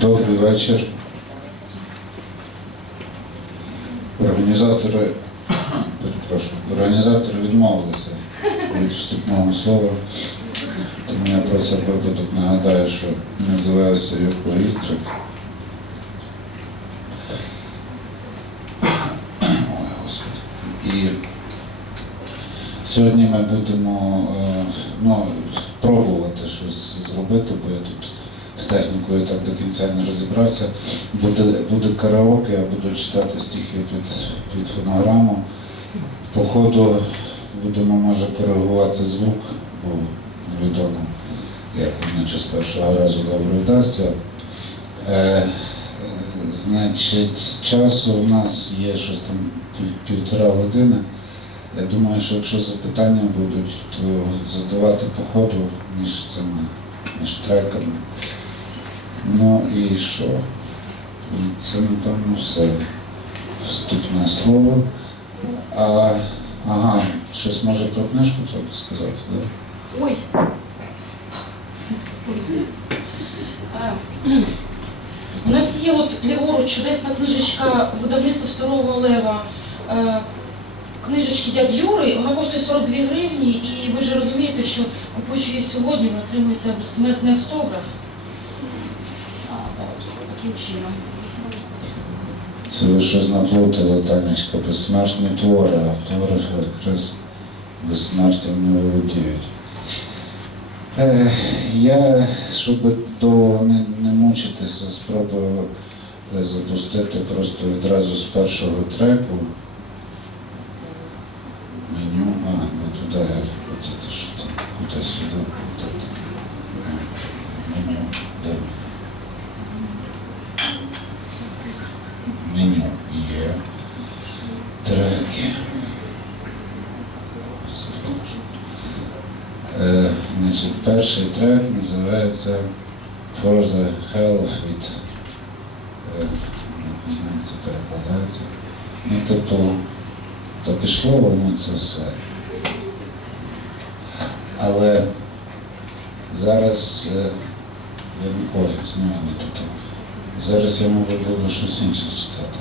Добрий вечір. Організатори, перепрошую, організатори відмовилися від вступного слова. Тому я про себе тут нагадаю, що називаюся Юрко Істрик. І сьогодні ми будемо е, ну, пробувати щось зробити, бо я тут з технікою так до кінця не розібрався. Буде, буде караоке, я буду читати стихи під, під фонограму. По ходу будемо, може, коригувати звук, бо невідомо, як чи з першого разу добре вдасться. Е, е, значить, часу у нас є щось там пів, півтора години. Я думаю, що якщо запитання будуть, то задавати по ходу між цими між треками. Ну і що? І це, напевно, все. Вступне слово. А, ага, щось може про книжку треба сказати, так? Ой. Ой, У нас є от ліворуч чудесна книжечка видавництва Старого Лева. е, Книжечки дядь Юри, вона коштує 42 гривні, і ви ж розумієте, що купуючи її сьогодні, ви отримуєте безсмертний автограф. А, таким чином. Це ви щось наплутали, Танечка, безсмертні твори, а твори якраз безсмертям не володіють. Е, я, щоб довго не, не мучитися, спробую е, запустити просто відразу з першого треку. Меню, а, не туди я хотіти, що там, куди сюди, куди. Меню, де? Меню є. Треки. Е, значить, перший трек називається For the Hell of It. Е, не знаю, це перекладається. Ну, тобто, то пішло воно це все. Але зараз е, я ніколи знову не тут. Зараз я можу буду щось інше читати.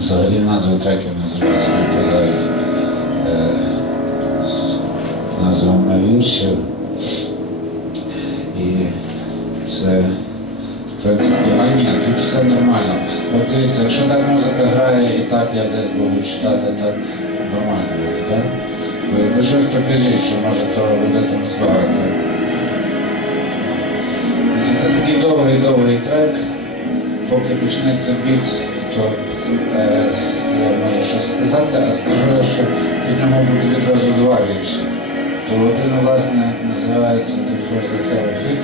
Взагалі назви треків називаються співпадають е, з назвами віршів. І це, в принципі, а ні, тут все нормально. От дивіться, якщо так музика грає і так я десь буду читати, так нормально буде, так? Ви, ви щось покажіть, що може то буде там. Значить, Це такий довгий-довгий трек. Поки почнеться біт, то е, я можу щось сказати, а скажу що від нього буде відразу два вірші. То один, власне, називається The First Hell of It,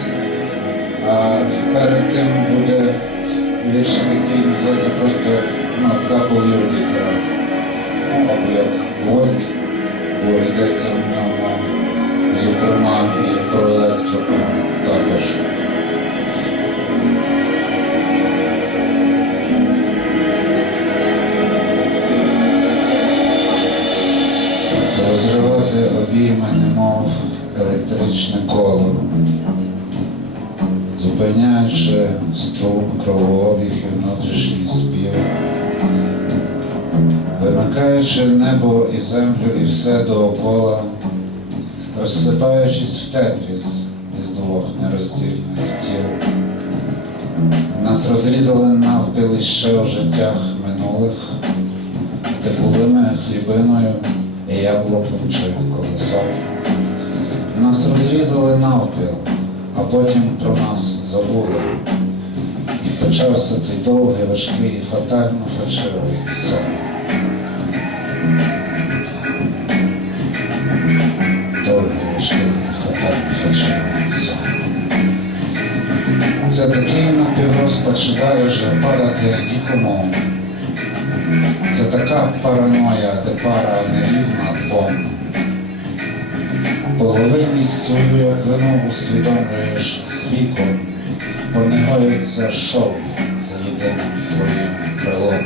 а перед тим буде віршик, який називається просто ну, W літера. Ну, або як Вольт, бо йдеться в ньому, зокрема, і про електрику також. розривати обійми, немов електричне коло, зупиняючи струм кровообіг і внутрішній спів, вимикаючи небо і землю і все доокола, розсипаючись в тетріс із двох нероздільних тіл. Нас розрізали навпіл ще у життях минулих, де були ми хлібиною і яблуком чи колесом. Нас розрізали навпіл, а потім про нас забули. І почався цей довгий, важкий, фатально фальшивий сон. Довгий, важкий, фатально фальшивий сон. Це такий напіврозпач, що далі вже падати нікому. Це така параноя, де пара нерівна двом. Половинність свою, як вину усвідомлюєш з віком, понигаються шов за єдиним твоїм крилом.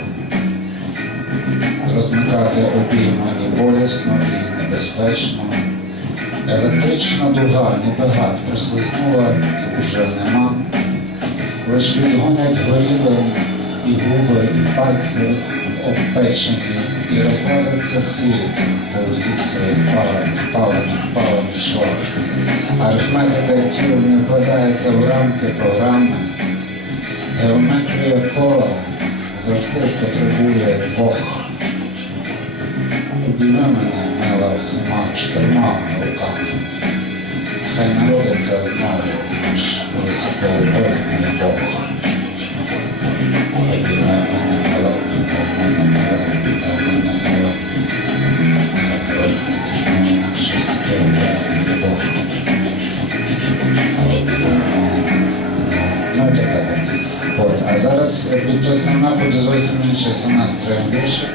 Розмикати обійми і болісно, і небезпечно. Електрична дуга, ніби гад, прослизнула і уже нема. лиш відгонять горілим і губи, і пальці обпечені, і розлазиться світ по усіх своїх палених, палених, палених швах. Арифметика тіл не вкладається в рамки програми. Геометрія кола завжди потребує двох. Обійми мене, мила всіма чотирма руками. Хай народиться знову наш високоуповний Бог. Зовсім інший сама більше.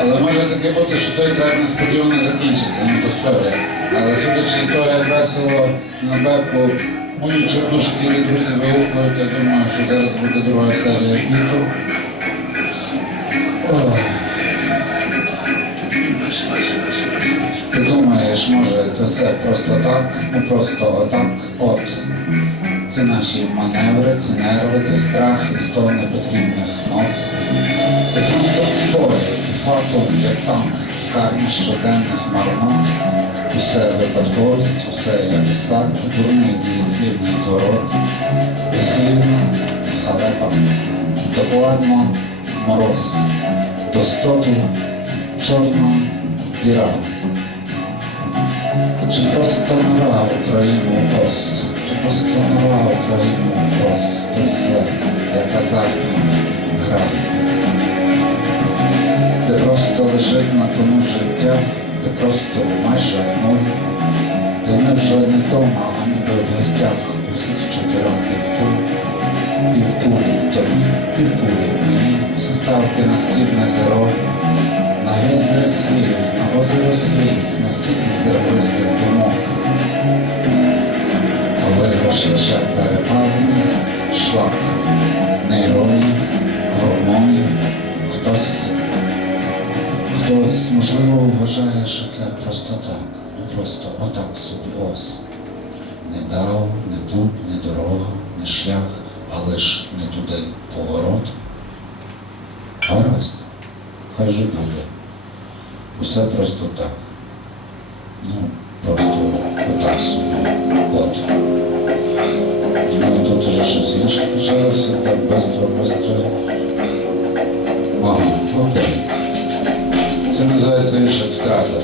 Але може таке бути, що той трек несподівано закінчиться, ну то сорі. Але судячи з того, як весело на беку, мої чорнушки і друзі вигукують, я думаю, що зараз буде друга серія квіту. Ти думаєш, може це все просто так, ну просто отак, от. Наші маневри, це нерви, це страх і сто непотрібних нот. Це фронтові, фактом, як танк, карма щоденних марнот. Усе випадковість, усе якось так, дурний дієслівний зворот. Дослівно, халепа, докладно мороз, достоту, чорна діра. Чи просто нова Україну ос, чи просто нова Україну ос, то все, як азартна гра. Де просто лежить на кону життя, де просто майже нуль, де ми вже не вдома, а ніби в гостях усіх чотирьох півкуль, півкулі тобі, півкулі мені, составки на срібне зеро, на гейзери слів, на озеро сліз, на сіті здерблиских думок. Гроші вже перепалені, шлак, нейронів, гормонів, хтось, хтось, можливо, вважає, що це просто так, ну просто отак собі ось. Не дав, не путь, не дорога, не шлях, а лиш не туди поворот. Гаразд, хай же буде. Усе просто так. Ну, просто отак собі. От. Почалося, так бистро, бистро. Ага, окей. Це називається інша втрата.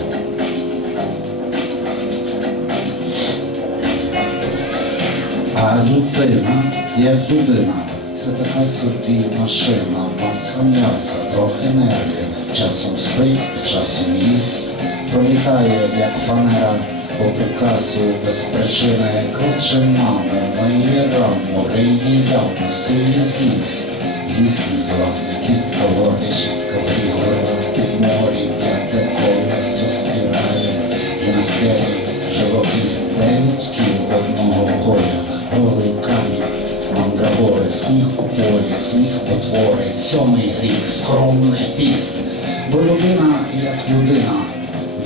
А людина, як людина, це така собі машина, маса м'яса, трохи нервів, часом спить, часом їсть, пролітає, як фанера по Пикасу без причини, кличе мами, мої рамо, її явно, сильні злість, їсть звати, кістка води, шістка врігла, під морі, п'яте колесо співає, і на скелі живопіс дев'ять одного горя, голий камінь, мандрагори, сміх у полі, сміх потвори, сьомий гріх, скромний піст. Бо людина, як людина,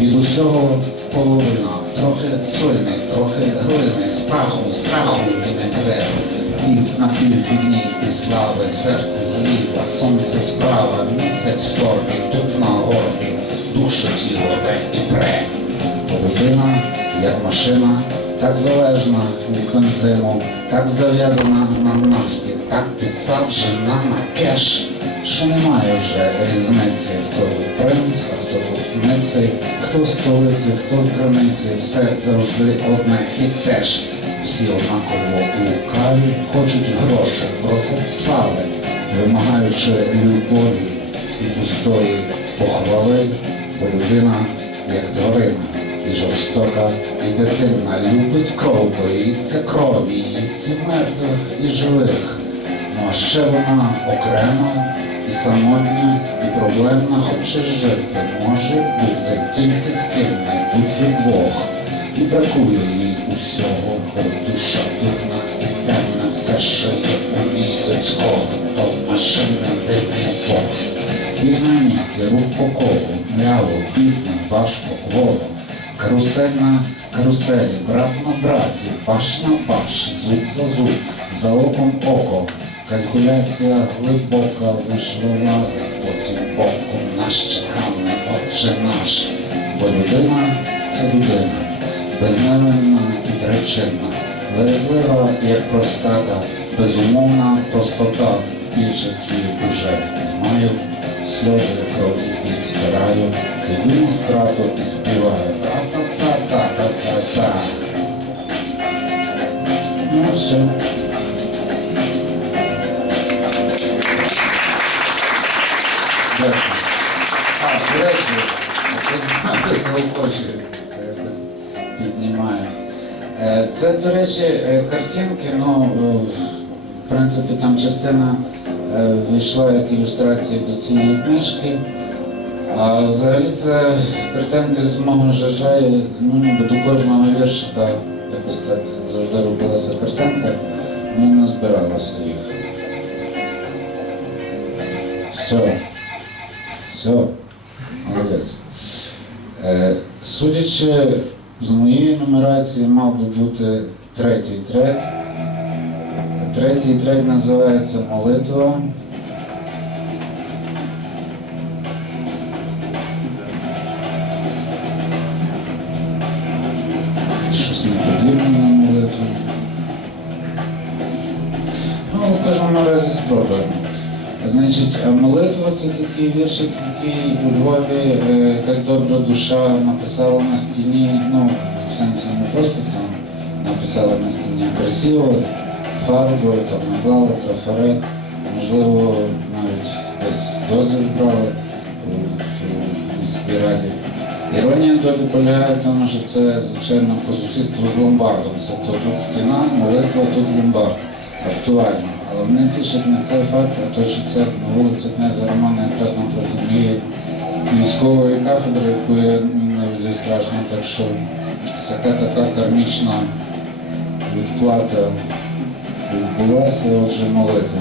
від усього половина, трохи слини, трохи глини, з паху, страху і не бере. Пів на півфідні і слави, серце зліва, сонце справа, місяць вторгий, тут на горбі, душу тіло і пре. Людина, як машина, так залежна від бензину, так зав'язана на нафті, так підсаджена на кеш, що немає вже різниці, хто принц, а цей, хто столиці, хто в криниці, все завжди одне і теж. Всі однаково лукаві, хочуть грошей, просять слави, вимагаючи любові і пустої похвали, бо людина як тварина і жорстока, і дитина любить кров, боїться крові, їсть і мертвих і живих. Ну а ще вона окрема і самотня, і проблемна хоче жити, може бути тільки з ким-небудь двох. І бракує їй усього, бо душа дурна і темна, все, що є у ній людського, то машина дивний Бог. І на рух по колу, мляво, бідно, важко, кволо. Карусель на каруселі, брат на браті, баш на баш, зуб за зуб, за оком око. Калькуляція глибока вийшла разом, потім боком наш чекав не отче наш. Бо людина це людина, безневинна і причинна, вередлива, як простада, безумовна простота. Більше слів уже не маю, сльози крові відтираю, єдину страту і співаю. Та-та-та-та-та-та-та. Ну все. Заохочується, це якось піднімає. Е, Це, до речі, е, картинки, ну, е, в принципі, там частина вийшла як ілюстрації до цієї книжки. А взагалі це картинки з мого жажа, ну, ніби до кожного віршика якось так завжди робилася картинка, ну не збиралося їх. Все. Все, молодець. Е, судячи з моєї нумерації, мав би бути третій трек. Третій трек називається Молитва. Молитва це такий віршик, який у Львові е, якась добра душа написала на стіні, ну, в сенсі не просто там написала на стіні а красиво, фарбою, там наклала трафарет, можливо, навіть десь дози брали міській раді. Іронія доти полягає в тому, що це, звичайно, по сусідству з ломбардом. Це тут стіна, молитва, тут ломбард. Актуально. Але мене тішить не цей факт, а то, що це на вулиці князя Романа якраз напроти моєї військової кафедри, яку я навіть страшно, так що така така кармічна відплата відбулася, отже, молитва.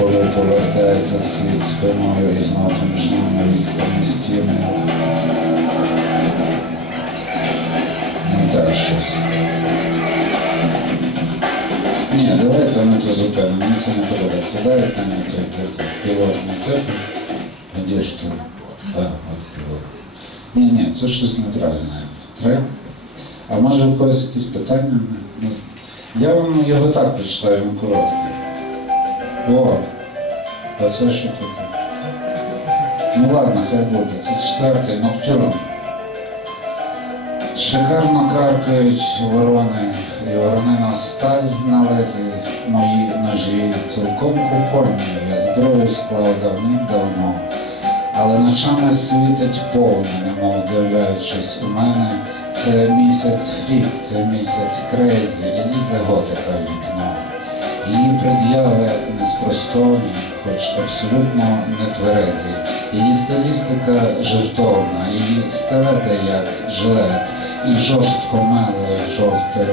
Коли повертається світ спиною і знову між нами відстані стіни. щось. Ні, давайте ми то зупинимо, мені це не подобається. Давайте ми той пілотний тип. Де ж ти? А, от пілот. Ні, ні, це щось нейтральне. Треба? А може в когось якісь питання? Ну, Я вам його так прочитаю, він короткий. О, а це що таке? Ну ладно, хай буде. Це четвертий ноктюрн. Шикарно каркають ворони, і воронина сталь на лезі, мої ножі цілком купонні, я зброю склав давним-давно. Але ночами світить повно, немов дивлячись у мене. Це місяць фрік, це місяць крезі, і лізе готика вікно. Її пред'яви неспростовні, хоч абсолютно не тверезі. Її стилістика жертовна, її стелета як жилет, і жорстко меле жовте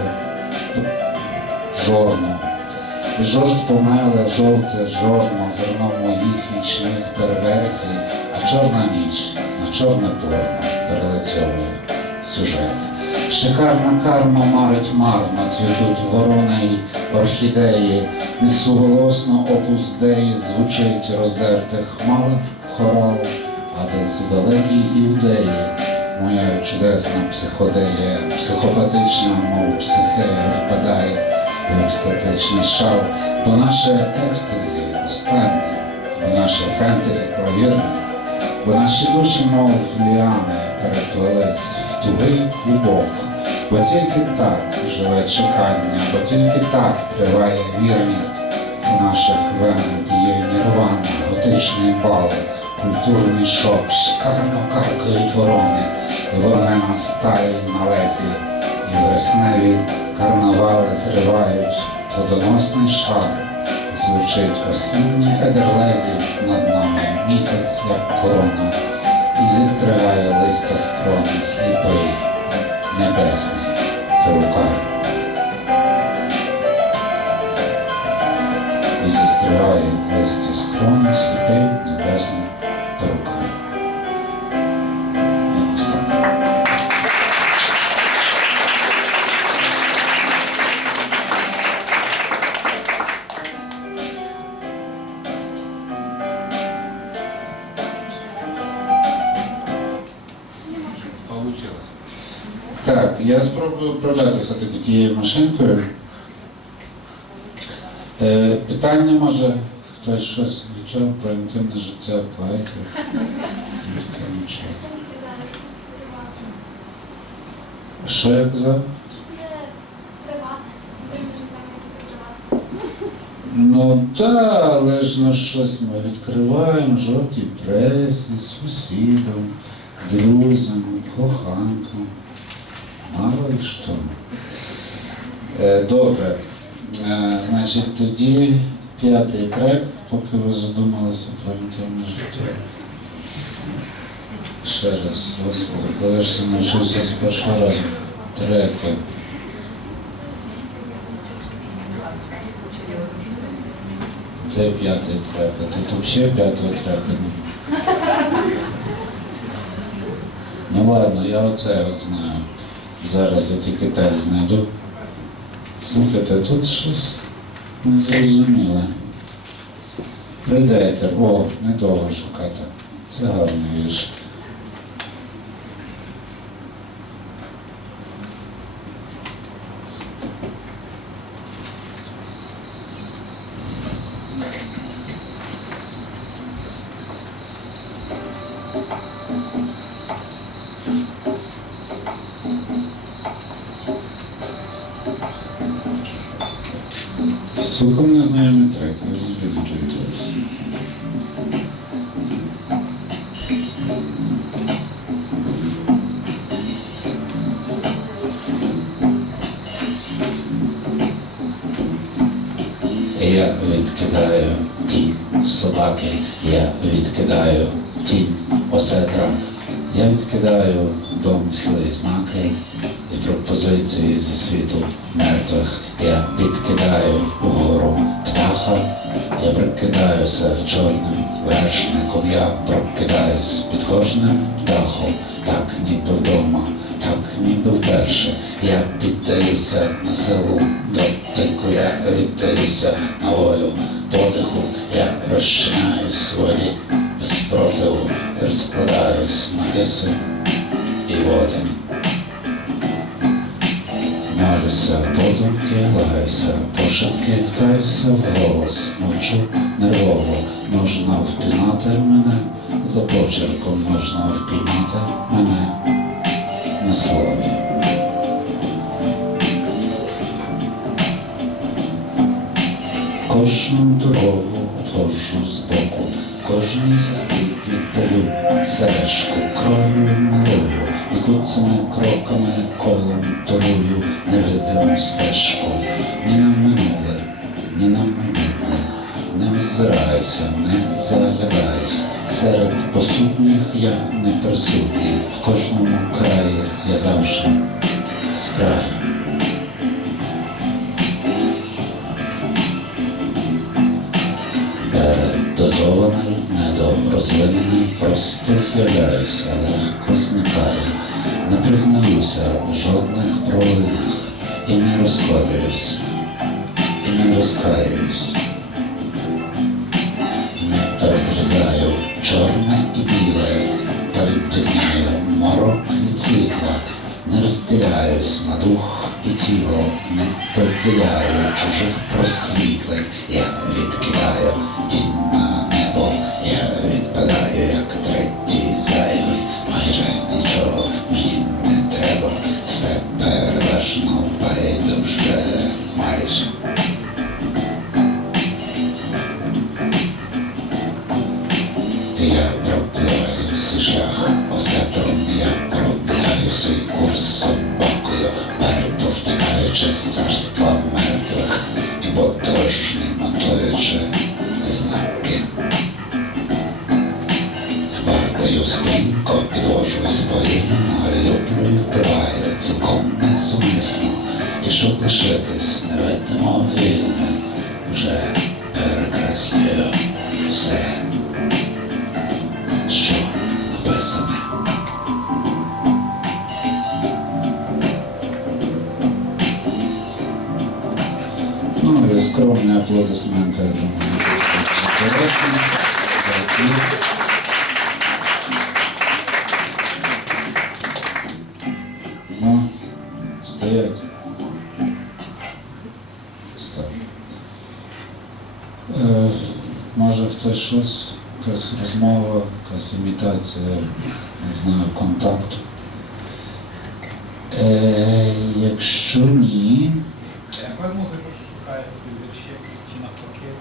жорно. І жорстко меле жовте жорно зерно моїх нічних перверсій, а чорна ніч на чорне порно перелицьовує сюжет. Шикарна карма марить марно, цвітуть ворони й орхідеї, несу голосно опус деї, звучить роздертих хмар хорал, а десь у далекій іудеї. Моя чудесна психоделія, психопатична, мов психея, впадає в екстатичний шал, бо наше екстазі останнє, бо наше фентезі клавірне, бо наші душі, мов ліани, переплелись в тугий клубок, бо тільки так живе чекання, бо тільки так триває вірність в наших венах. Б'є нірвана, готичний бал, культурний шок, шикарно каркають ворони, воронина стає на лезі, і вересневі карнавали зривають плодоносний шар. Звучить осінній едерлезі над нами місяць, як корона, і зістригає листя з крони сліпий, небесний перукар. І зістригає листя скрону, сліпий небесний я спробую управлятися таки тією машинкою. Е, питання може хтось щось відчув про інтимне життя поетів. Що я казав? Ну так, але ж ну щось ми відкриваємо жовтій пресі, сусідам, друзям, коханкам. Ли що. Е, добре. Е, значить, тоді п'ятий трек, поки ви задумалися про інтимне життя. Ще раз, господи, коли ж навчився з першого разу. Треки. Де п'ятий трек? Тут взагалі п'ятого трека немає. Ну ладно, я оце от знаю. Зараз я тільки так знайду. Слухайте, тут щось незрозуміле. Придайте, о, недовго шукати. Це гарний вірш. Цілком незнайомий трек, ви звідчуєте. Я відкидаю тінь собаки, я відкидаю тінь осетра, я відкидаю домисли і знаки і пропозиції зі світу мертвих. Я відкидаю птаха, я прикидаюся чорним вершником, я прокидаюсь під кожним дахом, так ніби вдома, так ніби вперше. Я піддаюся на силу дотику, я віддаюся на волю подиху, я розчиняюсь в воді без противу, розкладаюсь на киси і волі. Молюся, подумки, лаюся, пошепки, ктаюся вголос, мовчу нервово, можна впізнати мене, за почерком можна впіймати мене. На слові. Кожну дорогу обходжу збоку, кожній сестрі віддаю сережку кров'ю малою, і куцими кроками колом торую невидиму стежку. Ні на минуле, ні на майбутнє, не озирайся, не заглядайся. Серед посутніх я не присутній, в кожному краї я завжди з краю. Передозований, недорозвинений, просто з'являюся, легко зникаю. Не признаюся жодних провинах і не розколююсь, і не розкаюсь. Не розрізаю чорне і біле, та відрізняю морок від світла. Не розділяюсь на дух і тіло, не поділяю чужих просвітлень. Щось, якась розмова, якась імітація, не знаю, контакту. Е, якщо ні. Яку музику шукаєте вірші чи навпаки?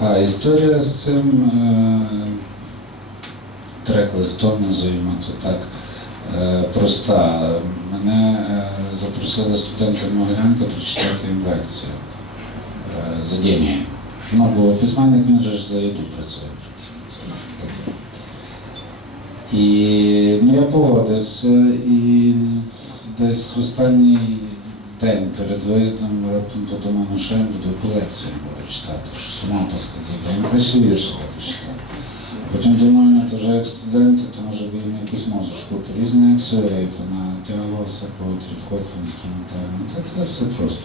А історія з цим е, трек-листом, називаємо це так, е, проста. Мене е, запросили студенти Могилянка прочитати їм лекцію е, за Демієм. Ну, бо письменник він же за їду працює. І ну, я погодився і десь в останній день перед виїздом раптом подумав, ну що я буду яку лекцію буду читати, що ума посходив. Я краще вірші почитав. Потім думаю, ну, то вже як студенти, то може б їм якусь музичку, різне як сюрейто, натягувався поетрі, вход в інструментальний. Та це все просто.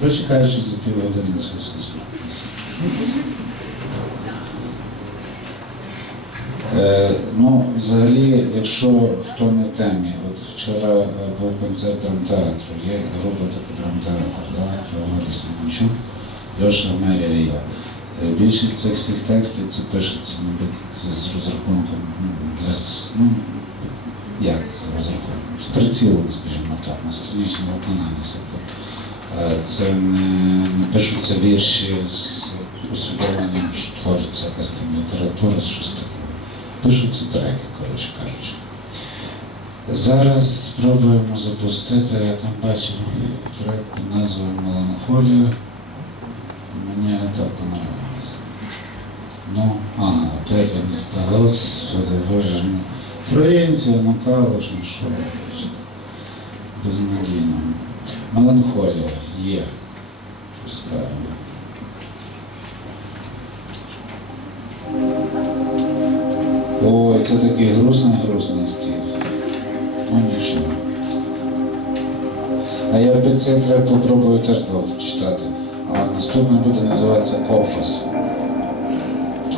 Коротше кажучи, за півгодини все сказав. Е, ну, взагалі, якщо хто не темі, от вчора е, був концерт драмтеатру, є група таку драмтеатр, да, Григорій Семенчук, Льоша Мерія і я. Е, Більшість цих всіх текстів це пишеться мабуть, з розрахунком ну, для ну, як з розрахунком? З прицілом, скажімо так, на сценічне виконання. Е, Це не, не пишуться вірші з усвідомленням, що твориться якась там література, щось таке. Пишуться треки, коротше кажучи. Зараз спробуємо запустити, я там бачив трек під назвою Меланхолія. Мені так понравилось. Ну, ага, он та господи, боже мій. Провінція, калуш, ну що? Безнадійно. Меланхолія є. Пускаємо. Ой, це такий грустний грустний стіль. Ну нічого. А я під цей трек попробую теж довго читати. А наступний буде називатися Офіс.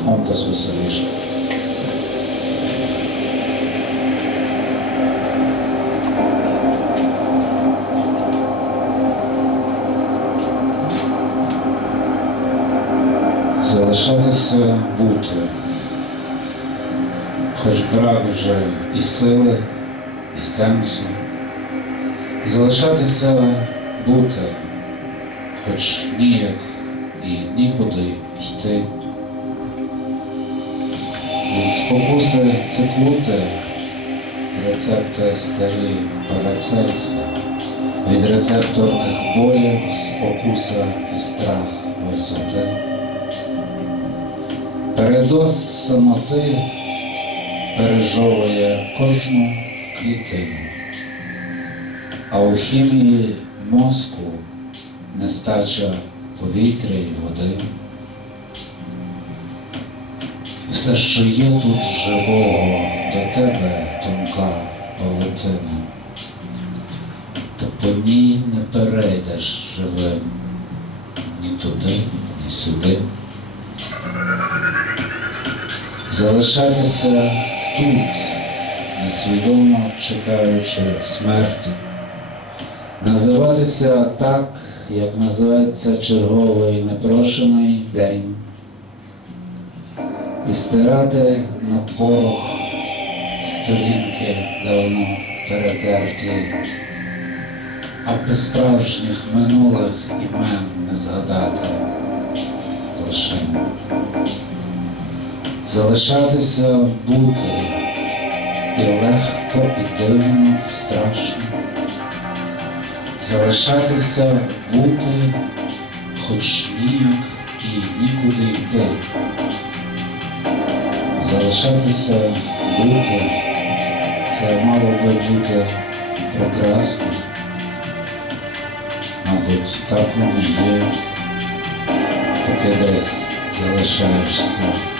Офіс веселіше. Залишатися бути. Хоч брак вже і сили, і сенсу. Залишатися бути, хоч ніяк і нікуди йти. Від спокуси циклути, рецепти старі Парацельса, від рецепторних боїв спокуса і страх висоти. Передоз самоти пережовує кожну клітину, а у хімії мозку нестача повітря і води. Все, що є тут живого, до тебе тонка павутина, то по ній не перейдеш живим ні туди, ні сюди. Залишатися тут, несвідомо чекаючи смерті, називатися так, як називається черговий непрошений день, і стирати на порох сторінки давно перетерті, а без справжніх минулих імен не згадати лише залишатися бути і легко, і дивно, страшно. Залишатися бути, хоч ніяк і нікуди йти. Залишатися бути, це мало би бути прекрасно. Мабуть, так воно є, таке десь залишаєшся.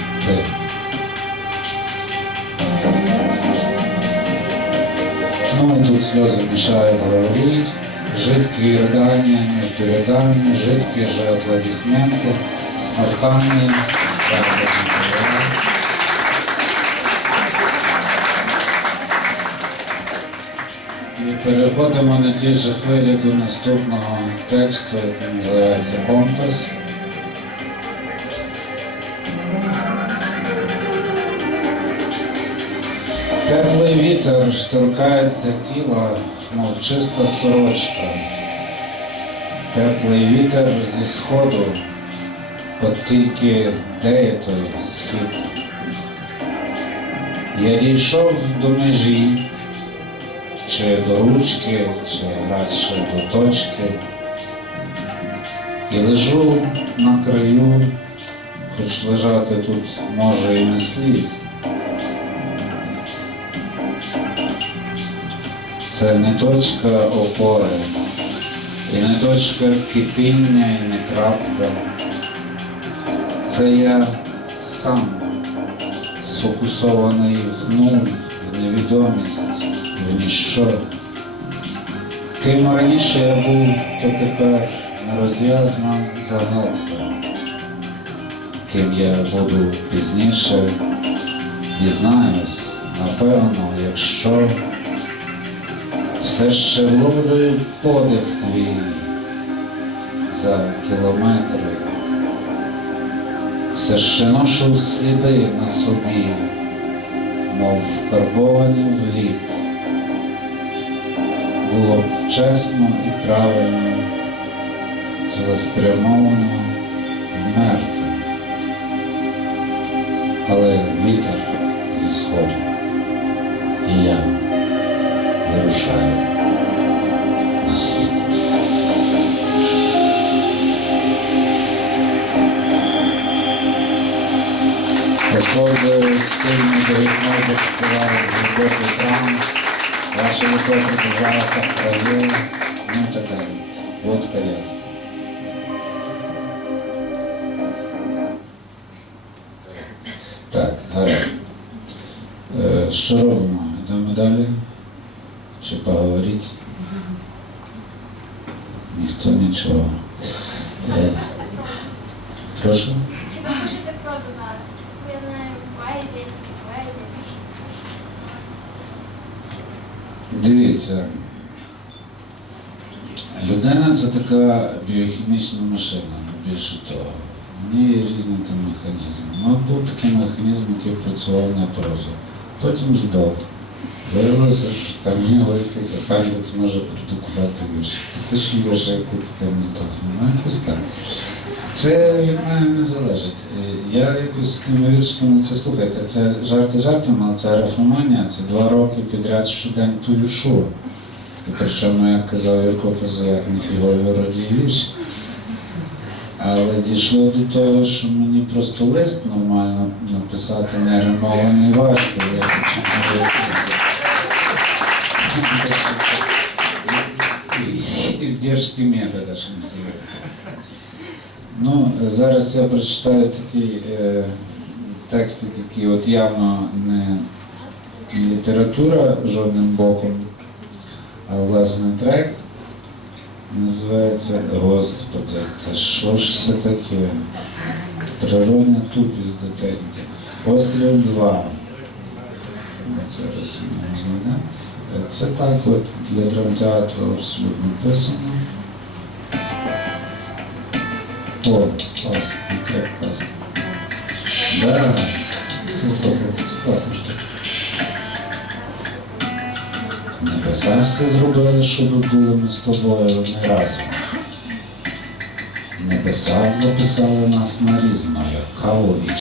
Ну и тут слезы мешают говорить, жидкие рыдания между рядами, жидкие же аплодисменты, сморкание. Так, очень приятно. І переходимо на ті ж хвилі до наступного тексту, який називається Компас. Теплий вітер торкається тіла, мов чиста сорочка. Теплий вітер зі сходу, от тільки де є той схід. Я дійшов до межі, чи до ручки, чи радше до точки. І лежу на краю, хоч лежати тут може і не слід. Це не точка опори, і не точка кипіння, і не крапка. Це я сам сфокусований в нуль, в невідомість, в ніщо. Ким раніше я був, то тепер нерозв'язна загадка. Ким я буду пізніше, дізнаюсь, напевно, якщо все ще ловлю подих твій за кілометри, все ще ношу сліди на собі, мов вкарбовані в лід. Було б чесно і правильно, цілеспрямовано вмерти. Але вітер зі сходу, і я вирушаю Походи стильні до вікна дошкували глибокий так країни, ну і так далі. От порядок. Так, гаразд. Е, Що робимо? Йдемо далі? Ніхто нічого. Е, Прошу? Чи ви пишете прозу зараз? Бо я знаю, поезія, тільки поезія. Дивіться. Людина це така біохімічна машина, не більше того. В ній є різні там механізми. Ну, от був такий механізм, який працював на прозу. Потім здох. Виявилося, що там нього якийсь апендикс може продукувати вірші. Фактично вірші, яку таке не здохне. Ну, якось так. Це від мене не залежить. Я якось з тими віршиками це слухайте. Це жарти жартом, але це графоманія. Це два роки підряд щодень по віршу. І причому, як казав Юрко Козояк, не фігові вроді і вірші. Але дійшло до того, що мені просто лист нормально написати не римований важко. Я чуть що називається. Ну, зараз я прочитаю такий е, текст, який от явно не література жодним боком, а власне трек. Називається Господи, та що ж це таке? Природна тупість дитинки. Острів 2. Зараз? Це так от для драмтеатру абсолютно писано. О, класс, трек класс. Да, це класно штука. Небеса все зробили, щоб були ми з тобою не разом. Небеса записали нас нарізно, як каву і